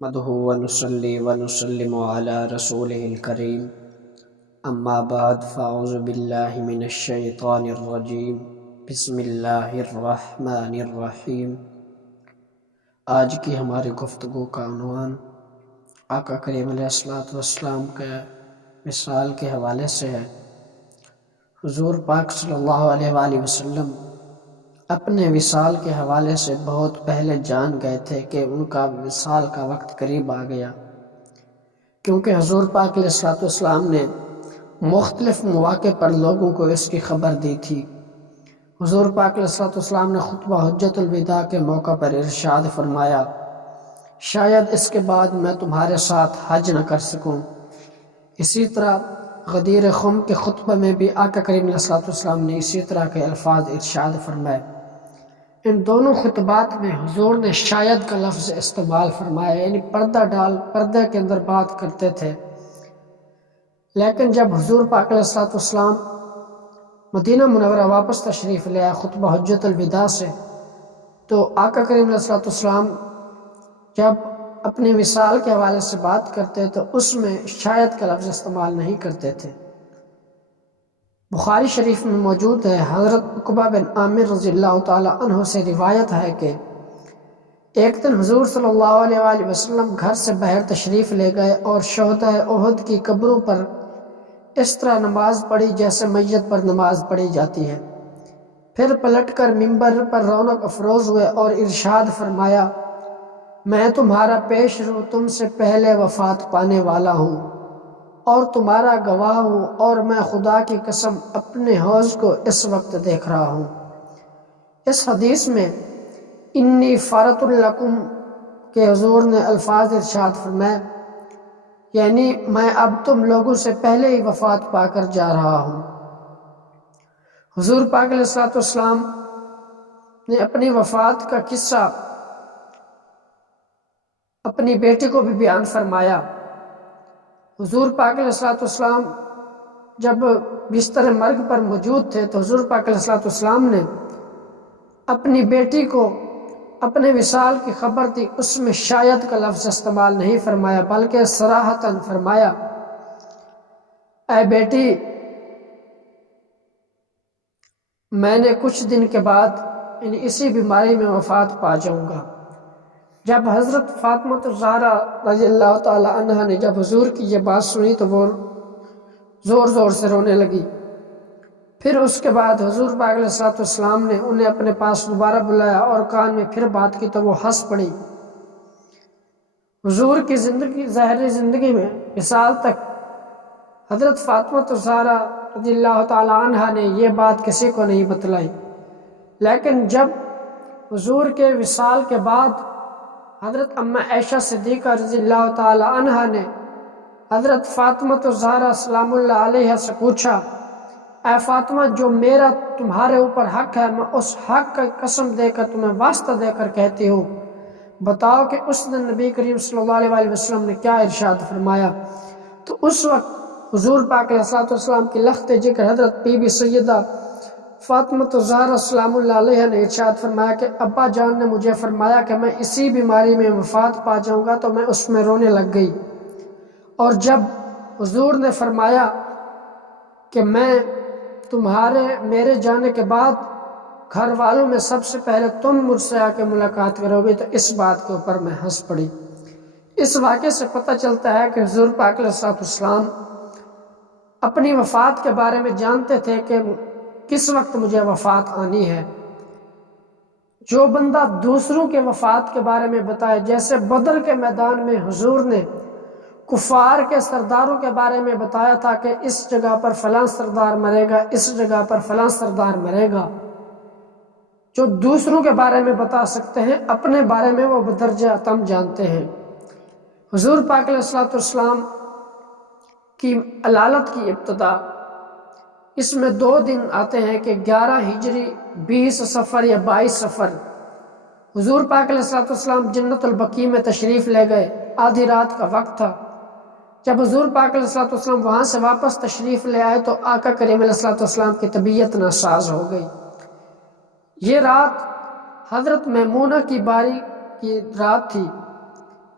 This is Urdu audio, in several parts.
نحمده ونصلي ونسلم على رسوله الكريم اما بعد فاعوذ باللہ من الشیطان الرجیم بسم اللہ الرحمن الرحیم۔ آج کی ہماری گفتگو کا عنوان آقا کریم علیہ السلام کے وصال کے حوالے سے ہے۔ حضور پاک صلی اللہ علیہ وآلہ وسلم اپنے وصال کے حوالے سے بہت پہلے جان گئے تھے کہ ان کا وصال کا وقت قریب آ گیا، کیونکہ حضور پاک علیہ السلام نے مختلف مواقع پر لوگوں کو اس کی خبر دی تھی۔ حضور پاک علیہ السلام نے خطبہ حجۃ الوداع کے موقع پر ارشاد فرمایا، شاید اس کے بعد میں تمہارے ساتھ حج نہ کر سکوں۔ اسی طرح غدیر خم کے خطبہ میں بھی آقا کریم علیہ السلام نے اسی طرح کے الفاظ ارشاد فرمائے۔ ان دونوں خطبات میں حضور نے شاید کا لفظ استعمال فرمایا، یعنی پردے کے اندر بات کرتے تھے۔ لیکن جب حضور پاک علیہ السلام مدینہ منورہ واپس تشریف لے آئے خطبہ حجۃ الوداع سے، تو آقا کریم علیہ السلام جب اپنے وصال کے حوالے سے بات کرتے تو اس میں شاید کا لفظ استعمال نہیں کرتے تھے۔ بخاری شریف میں موجود ہے، حضرت عقبہ بن عامر رضی اللہ تعالی عنہ سے روایت ہے کہ ایک دن حضور صلی اللہ علیہ وآلہ وسلم گھر سے باہر تشریف لے گئے اور شہداء احد کی قبروں پر اس طرح نماز پڑھی جیسے میت پر نماز پڑھی جاتی ہے۔ پھر پلٹ کر ممبر پر رونق افروز ہوئے اور ارشاد فرمایا، میں تمہارا پیش رو تم سے پہلے وفات پانے والا ہوں اور تمہارا گواہ ہوں، اور میں خدا کی قسم اپنے حوض کو اس وقت دیکھ رہا ہوں۔ اس حدیث میں انی فارۃ لکم کے حضور نے الفاظ ارشاد فرمائے، یعنی میں اب تم لوگوں سے پہلے ہی وفات پا کر جا رہا ہوں۔ حضور پاک علیہ السلام نے اپنی وفات کا قصہ اپنی بیٹی کو بھی بیان فرمایا۔ حضور پاک علیہ السلام جب بستر مرگ پر موجود تھے تو حضور پاک علیہ السلام نے اپنی بیٹی کو اپنے وصال کی خبر دی، اس میں شاید کا لفظ استعمال نہیں فرمایا بلکہ صراحتاً فرمایا، اے بیٹی، میں نے کچھ دن کے بعد اسی بیماری میں وفات پا جاؤں گا۔ جب حضرت فاطمہ الزہرا رضی اللہ تعالی عنہ نے جب حضور کی یہ بات سنی تو وہ زور زور سے رونے لگی۔ پھر اس کے بعد حضور پاک علیہ السلام نے انہیں اپنے پاس دوبارہ بلایا اور کان میں پھر بات کی تو وہ ہنس پڑی۔ حضور کی ظاہری زندگی میں وصال تک حضرت فاطمہ الزہرا رضی اللہ تعالی عنہ نے یہ بات کسی کو نہیں بتلائی، لیکن جب حضور کے وصال کے بعد حضرت اماں عائشہ صدیقہ رضی اللہ تعالی عنہ نے حضرت فاطمہ الزہرا سلام اللہ علیہ سے پوچھا، اے فاطمہ، جو میرا تمہارے اوپر حق ہے میں اس حق کا قسم دے کر تمہیں واسطہ دے کر کہتی ہوں، بتاؤ کہ اس دن نبی کریم صلی اللہ علیہ وآلہ وسلم نے کیا ارشاد فرمایا؟ تو اس وقت حضور پاک علیہ السلام کی لخت ذکر حضرت بی بی سیدہ فاطمہ الزہرا سلام اللہ علیہ نے ارشاد فرمایا کہ ابا جان نے مجھے فرمایا کہ میں اسی بیماری میں وفات پا جاؤں گا، تو میں اس میں رونے لگ گئی۔ اور جب حضور نے فرمایا کہ میرے جانے کے بعد گھر والوں میں سب سے پہلے تم مجھ سے آ کے ملاقات کرو گے، تو اس بات کے اوپر میں ہنس پڑی۔ اس واقعے سے پتہ چلتا ہے کہ حضور پاک علیہ السلام اپنی وفات کے بارے میں جانتے تھے کہ کس وقت مجھے وفات آنی ہے۔ جو بندہ دوسروں کے وفات کے بارے میں بتائے، جیسے بدر کے میدان میں حضور نے کفار کے سرداروں کے بارے میں بتایا تھا کہ اس جگہ پر فلاں سردار مرے گا، اس جگہ پر فلاں سردار مرے گا، جو دوسروں کے بارے میں بتا سکتے ہیں اپنے بارے میں وہ بدرجہ اتم جانتے ہیں۔ حضور پاک علیہ السلام کی علالت کی ابتدا اس میں 2 دن آتے ہیں کہ 11 ہجری 20 صفر یا 22 صفر حضور پاک علیہ السلام جنت البقیع میں تشریف لے گئے۔ آدھی رات کا وقت تھا۔ جب حضور پاک علیہ السلام وہاں سے واپس تشریف لے آئے تو آقا کریم علیہ السلام کی طبیعت ناساز ہو گئی۔ یہ رات حضرت میمونہ کی باری کی رات تھی۔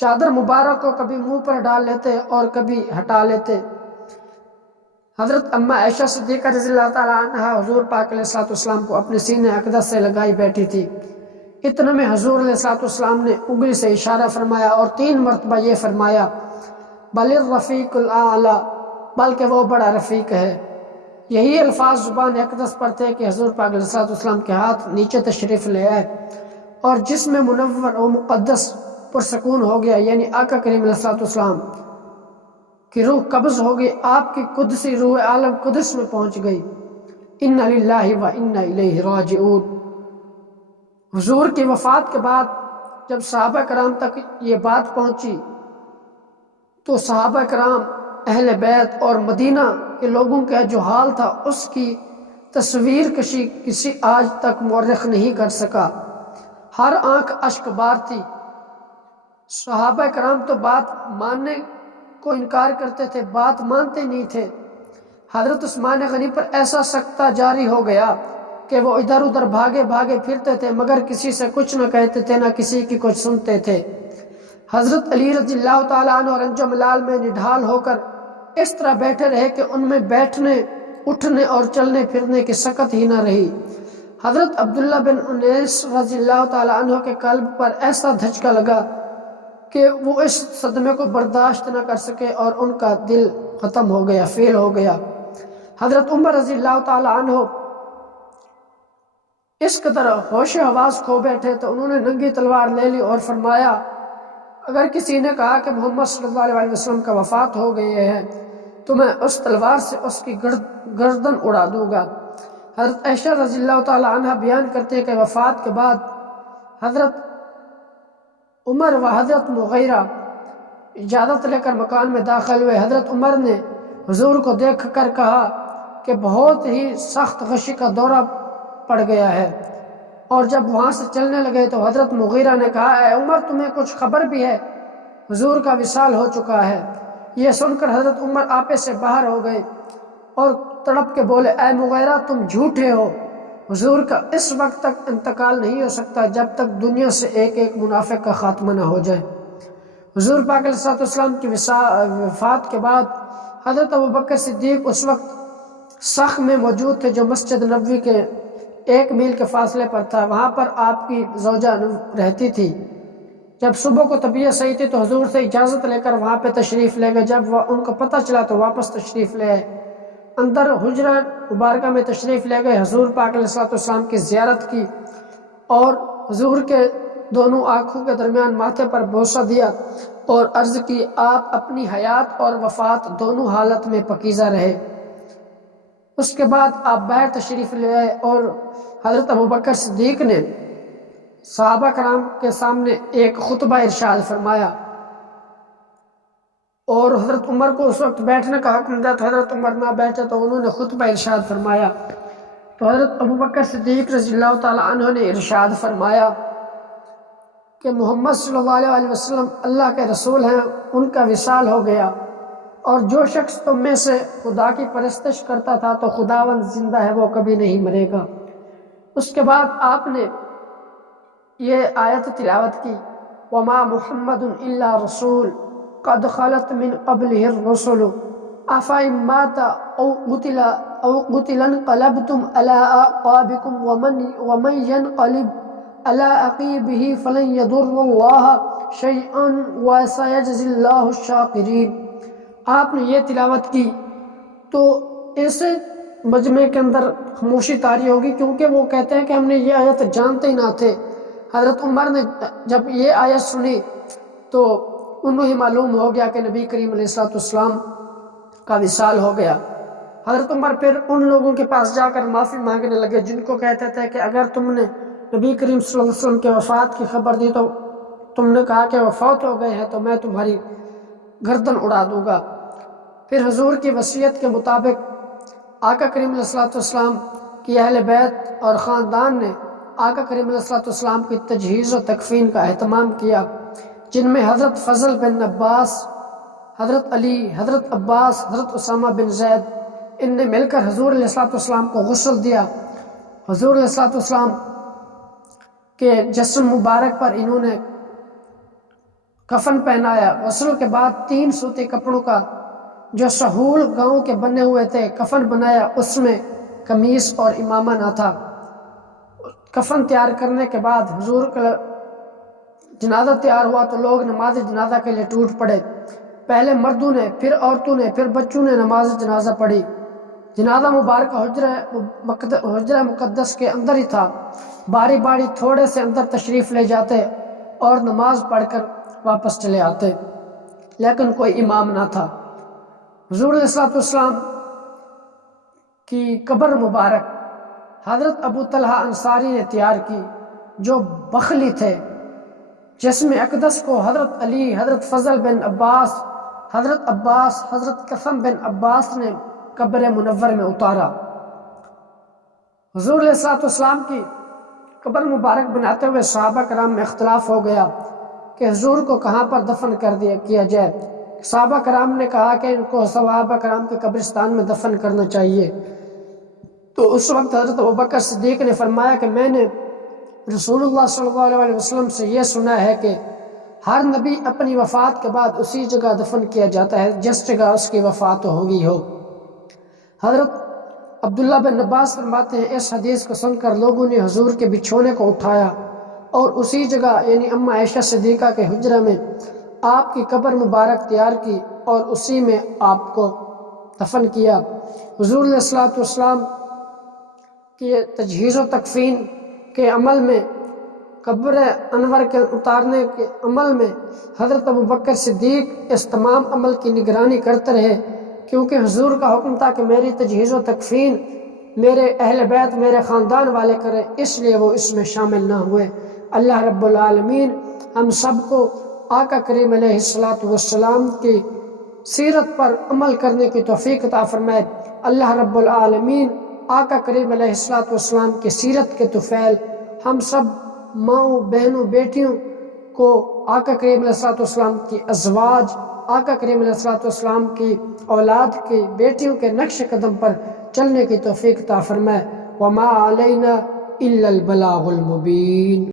چادر مبارک کو کبھی منہ پر ڈال لیتے اور کبھی ہٹا لیتے۔ حضرت اما عائشہ صدیقہ رضی اللہ تعالیٰ عنہ حضور پاک علیہ السلام کو اپنے سینے اقدس سے لگائی بیٹھی تھی۔ اتنے میں حضور علیہ السلام نے انگلی سے اشارہ فرمایا اور 3 مرتبہ یہ فرمایا بل الرفیق الاعلی، بلکہ وہ بڑا رفیق ہے۔ یہی الفاظ زبان اقدس پر تھے کہ حضور پاک علیہ السلام کے ہاتھ نیچے تشریف لے آئے اور جسم منور و مقدس پرسکون ہو گیا، یعنی آقا کریم علیہ السلام کی روح قبض ہو گئی، آپ کی قدسی روح عالم قدس میں پہنچ گئی۔ انا للہ و انا الیہ راجعون۔ حضور کی وفات کے بعد جب صحابہ کرام تک یہ بات پہنچی تو صحابہ کرام، اہل بیت اور مدینہ کے لوگوں کا جو حال تھا اس کی تصویر کسی آج تک مورخ نہیں کر سکا۔ ہر آنکھ اشک بار تھی۔ صحابہ کرام تو بات ماننے کو انکار کرتے تھے، بات مانتے نہیں تھے۔ حضرت عثمان غنی پر ایسا سکتہ جاری ہو گیا کہ وہ ادھر ادھر بھاگے پھرتے تھے، مگر کسی سے کچھ نہ کہتے تھے، نہ کسی کی کچھ سنتے تھے۔ حضرت علی رضی اللہ تعالیٰ عنہ رنج و ملال میں نڈھال ہو کر اس طرح بیٹھے رہے کہ ان میں بیٹھنے، اٹھنے اور چلنے پھرنے کی سکت ہی نہ رہی۔ حضرت عبداللہ بن انیس رضی اللہ تعالیٰ عنہ کے قلب پر ایسا دھچکا لگا کہ وہ اس صدمے کو برداشت نہ کر سکے اور ان کا دل ختم ہو گیا، فیل ہو گیا۔ حضرت عمر رضی اللہ تعالیٰ عنہ اس قدر ہوش و حواس کھو بیٹھے تو انہوں نے ننگی تلوار لے لی اور فرمایا اگر کسی نے کہا کہ محمد صلی اللہ علیہ وسلم کا وفات ہو گئی ہے تو میں اس تلوار سے اس کی گردن اڑا دوں گا۔ حضرت عائشہ رضی اللہ تعالیٰ عنہ بیان کرتے ہیں کہ وفات کے بعد حضرت عمر و حضرت مغیرہ اجازت لے کر مکان میں داخل ہوئے۔ حضرت عمر نے حضور کو دیکھ کر کہا کہ بہت ہی سخت غشی کا دورہ پڑ گیا ہے، اور جب وہاں سے چلنے لگے تو حضرت مغیرہ نے کہا اے عمر تمہیں کچھ خبر بھی ہے؟ حضور کا وصال ہو چکا ہے۔ یہ سن کر حضرت عمر آپے سے باہر ہو گئے اور تڑپ کے بولے اے مغیرہ تم جھوٹے ہو، حضور کا اس وقت تک انتقال نہیں ہو سکتا جب تک دنیا سے ایک ایک منافق کا خاتمہ نہ ہو جائے۔ حضور پاک علیہ السلام کی وفات کے بعد حضرت ابوبکر صدیق اس وقت سخ میں موجود تھے جو مسجد نبوی کے 1 میل کے فاصلے پر تھا۔ وہاں پر آپ کی زوجہ رہتی تھی۔ جب صبح کو طبیعت صحیح تھی تو حضور سے اجازت لے کر وہاں پہ تشریف لے گئے۔ جب وہ ان کو پتہ چلا تو واپس تشریف لے آئے، اندر حجرہ مبارکہ میں تشریف لے گئے، حضور پاک علیہ السلام کی زیارت کی اور حضور کے دونوں آنکھوں کے درمیان ماتھے پر بوسہ دیا اور عرض کی آپ اپنی حیات اور وفات دونوں حالت میں پاکیزہ رہے۔ اس کے بعد آپ باہر تشریف لے آئے اور حضرت ابوبکر صدیق نے صحابہ کرام کے سامنے ایک خطبہ ارشاد فرمایا اور حضرت عمر کو اس وقت بیٹھنے کا حکم دیا تو حضرت عمر نہ بیٹھے تو انہوں نے خطبہ ارشاد فرمایا تو حضرت ابوبکر صدیق رضی اللہ تعالی عنہ نے ارشاد فرمایا کہ محمد صلی اللہ علیہ وسلم اللہ کے رسول ہیں، ان کا وصال ہو گیا، اور جو شخص تم میں سے خدا کی پرستش کرتا تھا تو خداوند زندہ ہے، وہ کبھی نہیں مرے گا۔ اس کے بعد آپ نے یہ آیت تلاوت کی وَمَا مُحَمَّدٌ إِلَّا رَسُولٌ قَدْ خَلَتْ مِنْ قَبْلِهِ الرُّسُلُ أَفَإِن مَّاتَ أَوْ قُتِلَ انقلبتم عَلَىٰ أَعْقَابِكُمْ وَمَن يَنقلب عَلَىٰ عَقِيبِهِ فَلَن يَضُرَّ اللَّهَ شَيْئًا وَسَيَجْزِي اللَّهُ الشَّاكِرِينَ۔ آپ نے یہ تلاوت کی تو ایسے مجمع کے اندر خاموشی طاری ہوگی، کیونکہ وہ کہتے ہیں کہ ہم نے یہ آیت جانتے ہی نہ تھے۔ حضرت عمر نے جب یہ آیت سنی تو انہوں ہی معلوم ہو گیا کہ نبی کریم علیہ السلام کا وصال ہو گیا۔ حضرت عمر پھر ان لوگوں کے پاس جا کر معافی مانگنے لگے جن کو کہتے تھے کہ اگر تم نے نبی کریم صلی اللہ علیہ وسلم کے وفات کی خبر دی تو تم نے کہا کہ وہ فوت ہو گئے ہیں تو میں تمہاری گردن اڑا دوں گا۔ پھر حضور کی وصیت کے مطابق آقا کریم علیہ السلام کی اہل بیت اور خاندان نے آقا کریم علیہ السلام کی تجہیز و تکفین کا اہتمام کیا، جن میں حضرت فضل بن عباس، حضرت علی، حضرت عباس، حضرت اسامہ بن زید، ان نے مل کر حضور علیہ السلام کو غسل دیا۔ حضور علیہ السلام کے جسم مبارک پر انہوں نے کفن پہنایا۔ غسل کے بعد 3 سوتی کپڑوں کا جو سہول گاؤں کے بنے ہوئے تھے کفن بنایا، اس میں قمیص اور امامہ نہ تھا۔ کفن تیار کرنے کے بعد حضور کا جنازہ تیار ہوا تو لوگ نماز جنازہ کے لیے ٹوٹ پڑے۔ پہلے مردوں نے، پھر عورتوں نے، پھر بچوں نے نماز جنازہ پڑھی۔ جنازہ مبارک حجرہ مقدس کے اندر ہی تھا۔ باری باری تھوڑے سے اندر تشریف لے جاتے اور نماز پڑھ کر واپس چلے آتے، لیکن کوئی امام نہ تھا۔ حضور علیہ السلام کی قبر مبارک حضرت ابو طلحہ انصاری نے تیار کی، جو بخلی تھے۔ جسم اقدس کو حضرت علی، حضرت فضل بن عباس، حضرت عباس، حضرت قاسم بن عباس نے قبر منور میں اتارا۔ حضور علیہ السلام کی قبر مبارک بناتے ہوئے صحابہ کرام میں اختلاف ہو گیا کہ حضور کو کہاں پر دفن کیا جائے۔ صحابہ کرام نے کہا کہ ان کو صحابہ کرام کے قبرستان میں دفن کرنا چاہیے۔ تو اس وقت حضرت ابوبکر صدیق نے فرمایا کہ میں نے رسول اللہ صلی اللہ علیہ وسلم سے یہ سنا ہے کہ ہر نبی اپنی وفات کے بعد اسی جگہ دفن کیا جاتا ہے جس جگہ اس کی وفات ہوگی ہو۔ حضرت عبداللہ بن عباس فرماتے ہیں اس حدیث کو سن کر لوگوں نے حضور کے بچھونے کو اٹھایا اور اسی جگہ یعنی اما عائشہ صدیقہ کے حجرہ میں آپ کی قبر مبارک تیار کی اور اسی میں آپ کو دفن کیا۔ حضور علیہ السلام کی تجہیز و تکفین کے عمل میں، قبر انور کے اتارنے کے عمل میں حضرت ابوبکر صدیق اس تمام عمل کی نگرانی کرتے رہے، کیونکہ حضور کا حکم تھا کہ میری تجہیز و تکفین میرے اہل بیت، میرے خاندان والے کریں، اس لیے وہ اس میں شامل نہ ہوئے۔ اللہ رب العالمین ہم سب کو آقا کریم علیہ السلام کی سیرت پر عمل کرنے کی توفیق عطا فرمائے۔ اللہ رب العالمین آقا کریم علیہ السلام کی سیرت کے طفیل ہم سب ماؤں، بہنوں، بیٹیوں کو آقا کریم علیہ السلام کی ازواج، آقا کریم علیہ السلام کی اولاد کی بیٹیوں کے نقش قدم پر چلنے کی توفیق عطا فرمائے۔ وما علینا الا البلاغ المبین۔